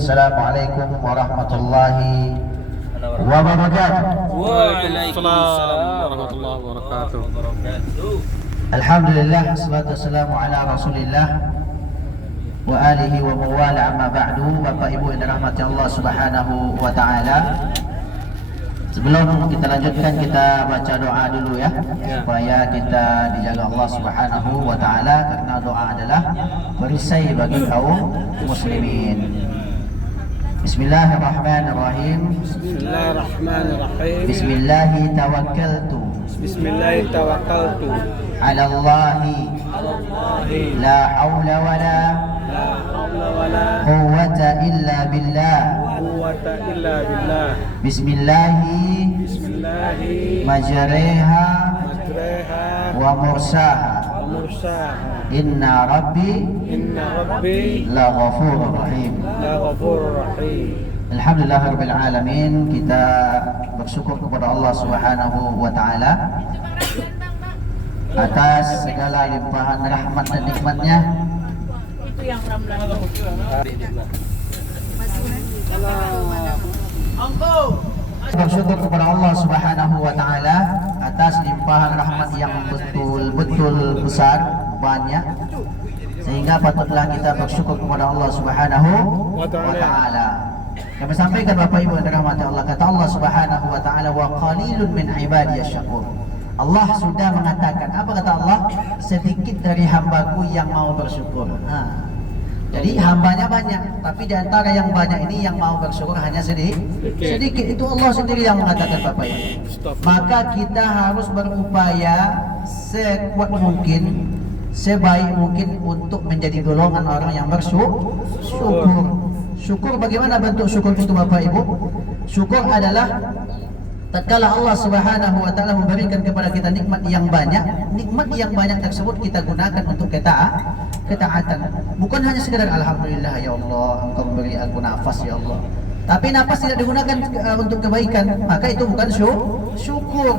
Assalamualaikum warahmatullahi wabarakatuh. Waalaikumsalam warahmatullahi wabarakatuh. Alhamdulillah, wassalatu wassalamu ala Rasulillah wa alihi wa mawala, amma ba'du. Bapak Ibu yang dirahmati Allah Subhanahu wa taala. Sebelum kita lanjutkan, kita baca doa dulu ya, supaya kita dijaga Allah Subhanahu wa taala, karena doa adalah perisai bagi kaum muslimin. Bismillahirrahmanirrahim. Bismillahirrahmanirrahim. Bismillahi tawakkaltu. Bismillahi tawakkaltu. Ala Allahi. La haula wala quwwata illa billah. Quwwata illa billah. Bismillahi majreha Majreha wa mursaha. wa mursaha. Inna rabbi Inna rabbi la ghafurur rahim. la ghafurur rahim. Alhamdulillahirabbil alamin. Kita bersyukur kepada Allah Subhanahu wa taala atas segala limpahan rahmat dan nikmatnya. Itu yang pelan-pelan. Bersyukur kepada Allah Subhanahu wa taala atas limpahan rahmat yang betul-betul besar, banyak, sehingga patutlah kita bersyukur kepada Allah Subhanahu wa taala. Kami sampaikan Bapak Ibu yang dirahmati Allah, kata Allah Subhanahu wa taala, wa qalilun min ibadiyasy syakur. Allah sudah mengatakan, apa kata Allah? Sedikit dari hambaku yang mau bersyukur. Jadi hambanya banyak, tapi di antara yang banyak ini yang mau bersyukur hanya sedikit. Itu Allah sendiri yang mengatakan, Bapak Ibu. Maka kita harus berupaya sekuat mungkin, sebaik mungkin untuk menjadi golongan orang yang bersyukur. Syukur, bagaimana bentuk syukur itu Bapak Ibu? Syukur adalah tatkala Allah Subhanahu wa taala memberikan kepada kita nikmat yang banyak tersebut kita gunakan untuk ketaatan. Bukan hanya sekedar alhamdulillah ya Allah, Engkau memberi aku nafas ya Allah. Tapi nafas tidak digunakan untuk kebaikan, maka itu bukan syukur.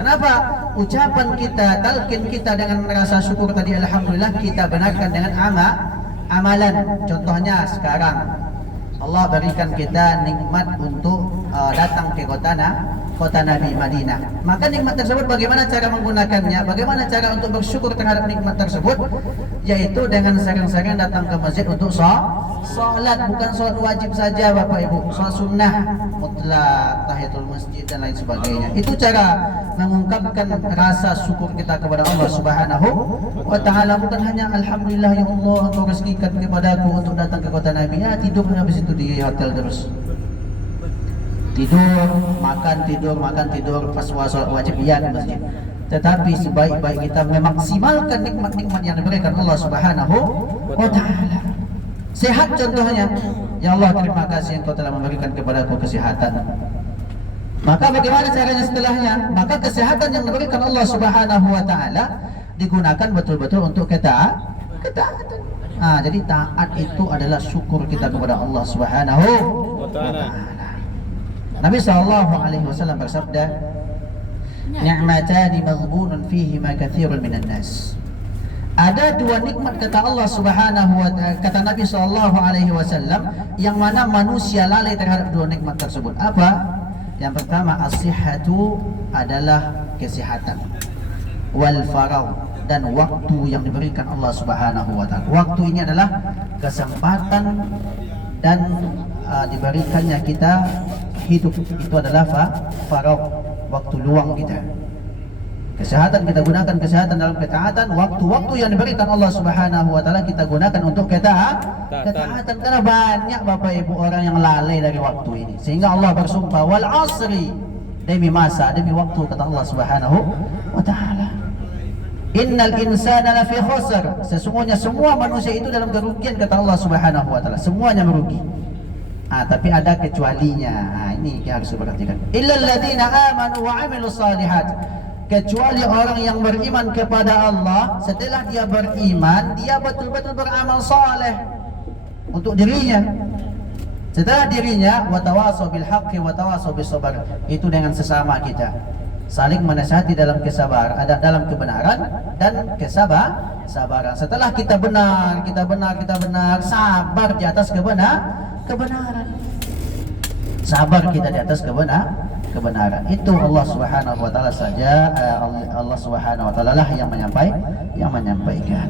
Kenapa? Ucapan kita, talqin kita dengan rasa syukur tadi alhamdulillah, kita benarkan dengan amalan. Contohnya sekarang Allah berikan kita nikmat untuk datang ke kota Nabi Madinah. Maka nikmat tersebut bagaimana cara menggunakannya? Bagaimana cara untuk bersyukur terhadap nikmat tersebut? Yaitu dengan sering-sering datang ke masjid untuk salat, bukan salat wajib saja Bapak Ibu, salat sunnah mutlak, tahiyatul masjid dan lain sebagainya. Itu cara mengungkapkan rasa syukur kita kepada Allah Subhanahu wa taala. Bukan hanya alhamdulillah ya Allah Engkau rezekikan kepadaku untuk datang ke kota Nabi, ya tidur habis itu di hotel terus. Tidur, makan tidur, pas sholat wajib ya di masjid. Tetapi sebaik-baik kita memaksimalkan nikmat-nikmat yang diberikan Allah Subhanahu wa taala. Sehat contohnya, ya Allah terima kasih Engkau telah memberikan kepadaku kesehatan. Maka bagaimana caranya setelahnya? Maka kesehatan yang diberikan Allah Subhanahu wa taala digunakan betul-betul untuk ketaatan. Jadi taat itu adalah syukur kita kepada Allah Subhanahu wa taala. Nabi SAW bersabda, ni'matani maghbunun fihima katsirun minan nas. Ada dua nikmat kata Allah Subhanahu wa taala, kata Nabi SAW, yang mana manusia lalai terhadap dua nikmat tersebut. Apa? Yang pertama, as-sihhatu adalah kesehatan, wal faragh, dan waktu yang diberikan Allah Subhanahu wa taala. Waktu ini adalah kesempatan dan diberikannya kita hidup, itu adalah faragh, waktu luang kita. Kesehatan kita gunakan kesehatan dalam ketaatan. Waktu-waktu yang diberikan Allah Subhanahu wa taala kita gunakan untuk ketaatan. Karena banyak Bapak Ibu orang yang lalai dari waktu ini, sehingga Allah bersumpah wal asri, demi masa, demi waktu, kata Allah Subhanahu wa taala. Innal insana lafi khusr, sesungguhnya semua manusia itu dalam kerugian, kata Allah Subhanahu wa taala. Semuanya merugi. Tapi ada kecualinya. Ini yang harus diperhatikan. Illal ladzina amanu wa amilus shalihat, kecuali orang yang beriman kepada Allah. Setelah dia beriman, dia betul-betul beramal saleh untuk dirinya. Setelah dirinya, wa tawasau bil haqqi wa tawasau bis sabr, itu dengan sesama kita saling menasihati dalam dalam kebenaran dan kesabaran. Setelah kita benar, sabar di atas kebenaran, kebenaran. Sabar kita di atas kebenaran. Itu Allah Subhanahu wa taala saja, Allah Subhanahu wa taala lah yang menyampaikan.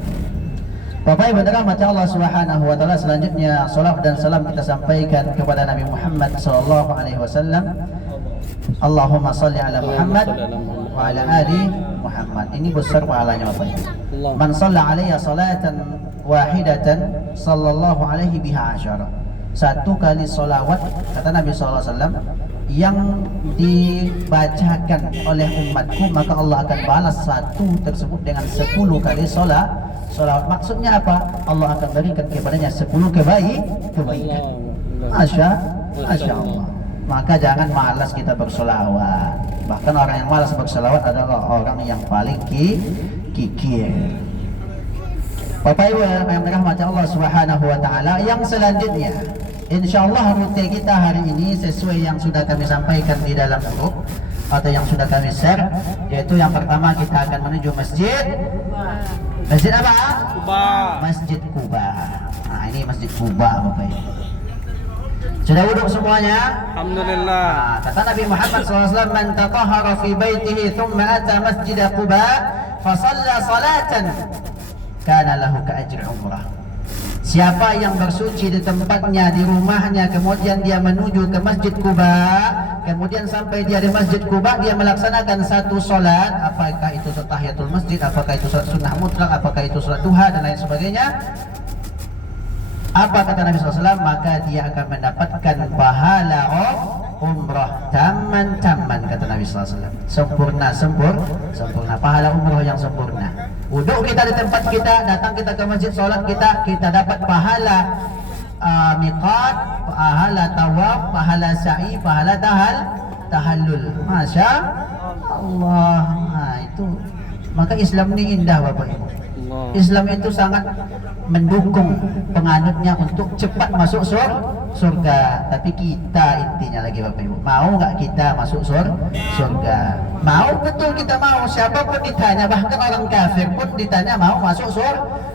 Bapak Ibu dirahmati Allah Subhanahu wa taala, selanjutnya salawat dan salam kita sampaikan kepada Nabi Muhammad sallallahu alaihi wasallam. Allahumma salli ala Muhammad wa ala ali Muhammad. Ini besar pahalanya Bapak Ibu. Man shalla alaiya salatan wahidatan sallallahu alaihi biha asyara. Satu kali solawat, kata Nabi SAW, yang dibacakan oleh umatku, maka Allah akan balas satu tersebut dengan 10 kali solawat. Maksudnya apa? Allah akan berikan kepadanya 10 kebaikan. Masya Allah. Maka jangan malas kita bersolawat. Bahkan orang yang malas bersolawat adalah orang yang paling kikir. Bapak Ibu yang dirahmati Allah Subhanahu wa taala, yang selanjutnya insyaallah rute kita hari ini sesuai yang sudah kami sampaikan di dalam grup atau yang sudah kami share, yaitu yang pertama kita akan menuju masjid apa? Kuba. Masjid Kuba. Nah, ini Masjid Kuba Bapak Ibu. Sudah wudhu semuanya? Alhamdulillah. Kata Nabi Muhammad SAW, man tatahhara fi baitihi thumma ata masjid Quba fa shalla salatan kana lahu ka ajri umrah. Siapa yang bersuci di tempatnya, di rumahnya, kemudian dia menuju ke Masjid Quba, kemudian sampai dia di Masjid Quba, dia melaksanakan satu solat, apakah itu tahiyatul masjid, apakah itu solat sunnah mutlak, apakah itu solat duha dan lain sebagainya. Apa kata Nabi SAW? Maka dia akan mendapatkan pahala umrah taman, kata Nabi SAW. Sempurna, pahala umrah yang sempurna. Wudhu kita di tempat kita, datang kita ke masjid, sholat kita dapat pahala miqat, pahala tawaf, pahala sa'i, pahala tahallul. Masya Allah. Nah, itu maka Islam ini indah Bapak Ibu. Islam itu sangat mendukung penganutnya untuk cepat masuk surga. Tapi kita intinya lagi Bapak Ibu, mau nggak kita masuk surga? Mau, betul kita mau. Siapapun ditanya, bahkan orang kafir pun ditanya mau masuk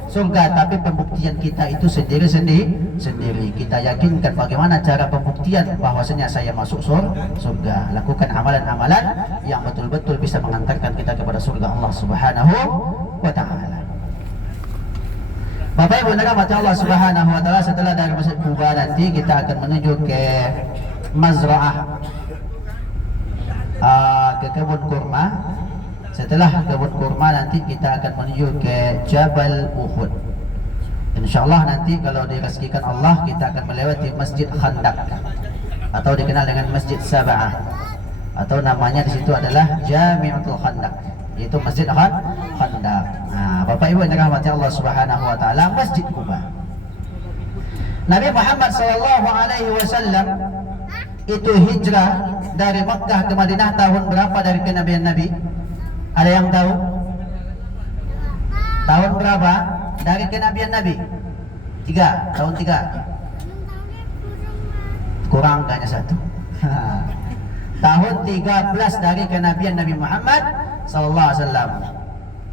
surga. Tapi pembuktian kita itu sendiri. Kita yakinkan bagaimana cara pembuktian bahwasanya saya masuk surga. Lakukan amalan-amalan yang betul-betul bisa mengantarkan kita kepada surga Allah Subhanahu wa taala. Bapak Ibu dirahmati Allah Subhanahu wa taala, setelah dari Masjid Quba nanti kita akan menuju ke Mazra'ah, ke kebun kurma. Setelah kebun kurma nanti kita akan menuju ke Jabal Uhud. Insyaallah nanti kalau direzekikan Allah kita akan melewati Masjid Khandaq atau dikenal dengan Masjid Sab'ah, atau namanya di situ adalah Jami'atul Khandaq, yaitu Masjid Khandaq. Nah, Bapak Ibu yang dirahmati Allah Subhanahu wa taala, Masjid Quba. Nabi Muhammad sallallahu alaihi wasallam itu hijrah dari Makkah ke Madinah tahun berapa dari kenabian Nabi? Ada yang tahu? Tahun berapa dari kenabian Nabi? Tahun 3. Kurang kayaknya 1. Tahun 13 dari kenabian Nabi Muhammad sallallahu alaihi wasallam.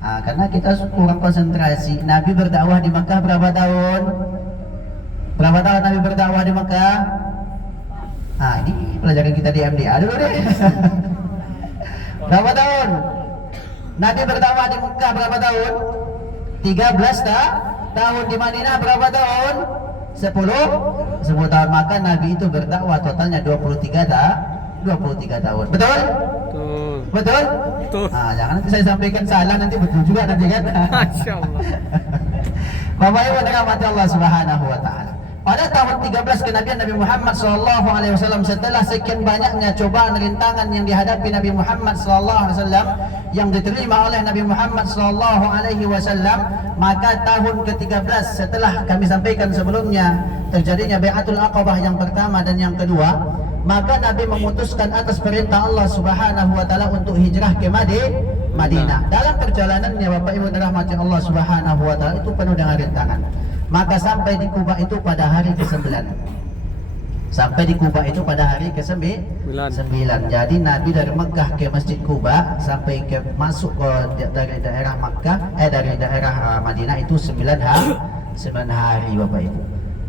Karena kita kurang konsentrasi. Nabi berdakwah di Makkah berapa tahun? Berapa tahun Nabi berdakwah di Makkah? Ini pelajaran kita di MDA dulu deh. Berapa tahun? Nabi berdakwah di Makkah berapa tahun? 13 tahun. Di Madinah berapa tahun? 10 tahun. Maka Nabi itu berdakwah totalnya 23 tahun. Betul? Betul? Jangan nanti saya sampaikan salah, nanti betul juga nanti kan. Masya Allah. Bapak Ibu dirahmati Allah Subhanahu wa taala. Pada tahun 13 kenabian Nabi Muhammad sallallahu alaihi wasallam, setelah sekian banyaknya cobaan rintangan yang dihadapi Nabi Muhammad sallallahu alaihi wasallam, yang diterima oleh Nabi Muhammad sallallahu alaihi wasallam, maka tahun ke-13 setelah kami sampaikan sebelumnya terjadinya Bai'atul Aqabah yang pertama dan yang kedua, maka Nabi memutuskan atas perintah Allah Subhanahu wa taala untuk hijrah ke Madinah. Dalam perjalanannya Bapak Ibu dirahmati Allah Subhanahu wa taala itu penuh dengan rintangan. Maka sampai di Kuba itu pada hari ke-9. Jadi Nabi dari Mekah ke Masjid Kuba sampai ke masuk ke dari daerah Makkah dari daerah Madinah itu 9 hari Bapak Ibu.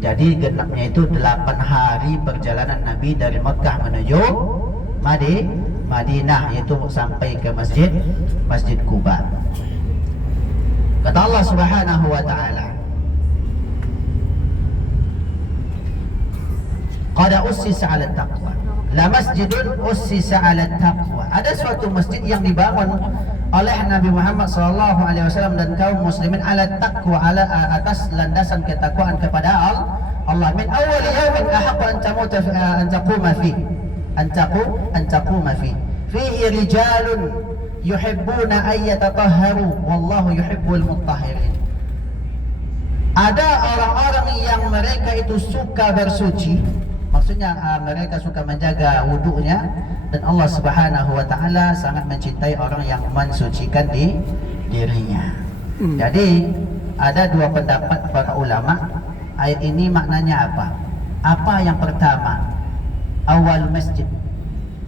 Jadi genapnya itu 8 hari perjalanan Nabi dari Mekah menuju Madinah, yaitu sampai ke Masjid Quba. Kata Allah Subhanahu wa taala, qad ussisa 'ala taqwa. La masjidun ussisa 'ala taqwa. Ada suatu masjid yang dibangun oleh Nabi Muhammad SAW dan kaum muslimin ala taqwa, atas landasan ketakwaan kepada Allah. Min awal yawmin ahaqqu an taquma fi an taquma fi fihi rijalun yuhibbuna an yatatahharu wallahu yuhibbul mutahhirin. Ada orang-orang yang mereka itu suka bersuci, maksudnya mereka suka menjaga wudunya, dan Allah Subhanahu wa taala sangat mencintai orang yang mensucikan dirinya. Jadi ada dua pendapat para ulama. Ayat ini maknanya apa? Apa yang pertama? Awal masjid.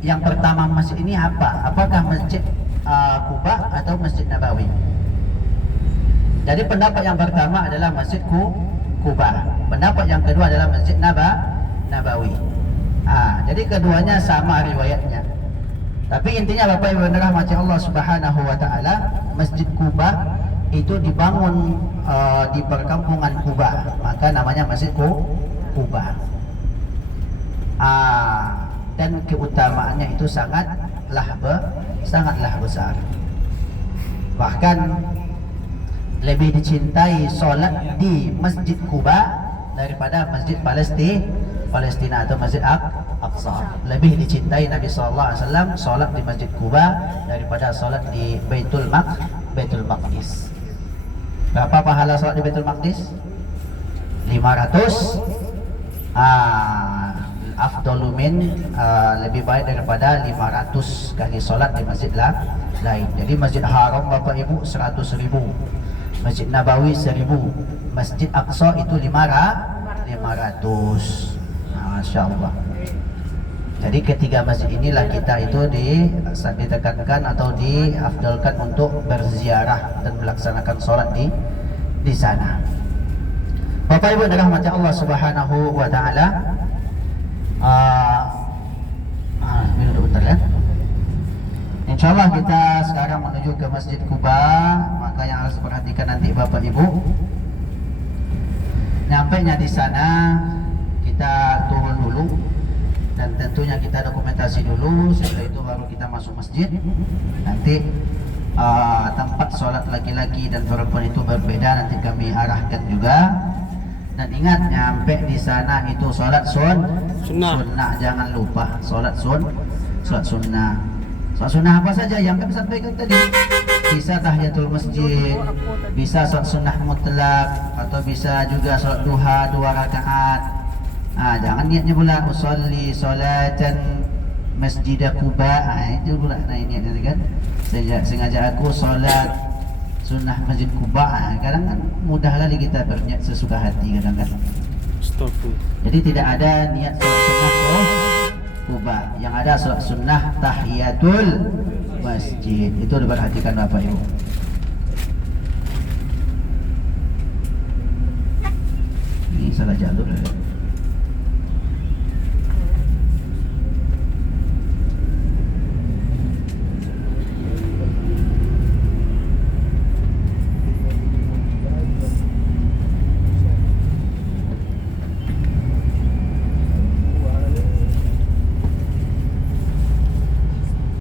Yang pertama masjid ini apa? Apakah Masjid Quba atau Masjid Nabawi? Jadi pendapat yang pertama adalah Masjid Quba. Pendapat yang kedua adalah Masjid Nabawi. Jadi keduanya sama riwayatnya. Tapi intinya Bapak Ibu dirahmati Allah Subhanahu wa taala, Masjid Quba itu dibangun di perkampungan Quba, maka namanya Masjid Quba. Dan keutamaannya itu sangatlah besar. Bahkan lebih dicintai solat di Masjid Quba daripada Masjid Palestina atau Masjid Aqsa. Lebih dicintai Nabi SAW solat di Masjid Quba daripada solat di Baitul Maqdis. Berapa pahala solat di Baitul Maqdis? 500. Afdalu min, lebih baik daripada 500 kali solat di masjid lain. Jadi Masjid Haram Bapak Ibu 100.000, Masjid Nabawi 1000, Masjid Aqsa itu 500. Masya Allah. Jadi ketiga masjid inilah kita itu ditekankan atau diafdalkan untuk berziarah dan melaksanakan sholat di sana. Bapak Ibu dirahmati Allah Subhanahu wa taala. Bentar ya. Insyaallah kita sekarang menuju ke Masjid Quba, maka yang harus perhatikan nanti Bapak Ibu, nyampainya di sana kita turun dulu dan tentunya kita dokumentasi dulu. Setelah itu baru kita masuk masjid. Nanti tempat sholat laki-laki dan perempuan itu berbeda, nanti kami arahkan juga. Dan ingat, nyampe di sana itu sholat sunnah, jangan lupa sholat sunnah. Sholat sunnah apa saja yang kami sampaikan tadi? Bisa tahiyatul masjid, bisa sholat sunnah mutlak, atau bisa juga sholat duha 2 rakaat. Jangan niatnya pula usolli sholatan Masjid Quba. Itu pula niatnya kan. Sengaja aku sholat sunnah Masjid Quba. Kadang kan mudah kali kita berniat sesuka hati kadang kan. Jadi tidak ada niat sholat sunnah Quba. Yang ada sholat sunnah tahiyatul masjid. Itu diperhatikan Bapak Ibu. Ini salah jalur.